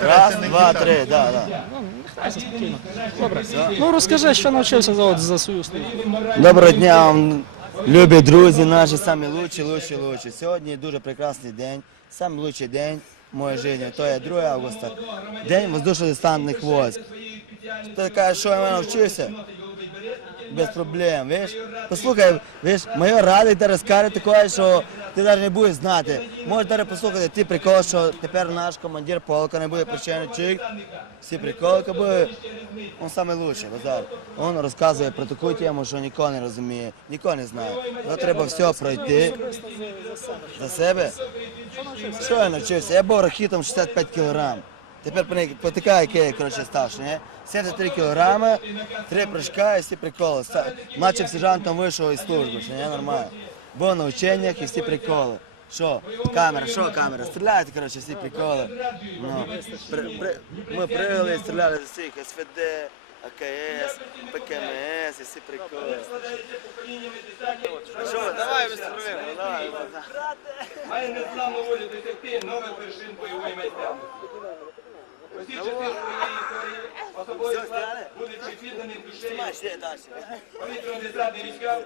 Раз, два, три, да, да. Ну, нехай все спокійно. Добре. Ну розкажи, що навчився за, от, за свою службу. Доброго дня вам, любі друзі, наші самі лучші, лучші, лучші. Сьогодні дуже прекрасний день, самий лучший день в моїй житті. То є 2 августа, день воздушно-десантних військ. Ти кажеш, що я навчився? Без проблем, видиш? Послухай, видиш, майор радий та розкаже таке, що ти навіть не будеш знати. Можеш навіть послухати ті приколи, що тепер наш командир полка не буде причинник. Всі приколи буде. Він найкращий, Базар. Він розказує про таку тему, що нікого не розуміє, нікого не знає. Ну, треба все пройти за себе. Що я навчився? Я був рахітом 65 кілограм. Тепер потикає, який я коротше, старший, не? 73 кілограми, три прыжка і всі приколи. Наче сержантом вийшов із служби, що не нормально. Був на ученнях і всі приколи. Що? Камера, що камера? Стріляйте, коротше, всі приколи. Ну, при, при, ми пригали стріляли з усіх СВД, АКС, ПКМС і всі приколи. Що, давай, без проблем. Давай, давай. Має незламну волю досягти нових вершин бойової майстерності. Усі часи своєї історії особовий склад, будучи підданим душею далі. повітряно-десантних військам,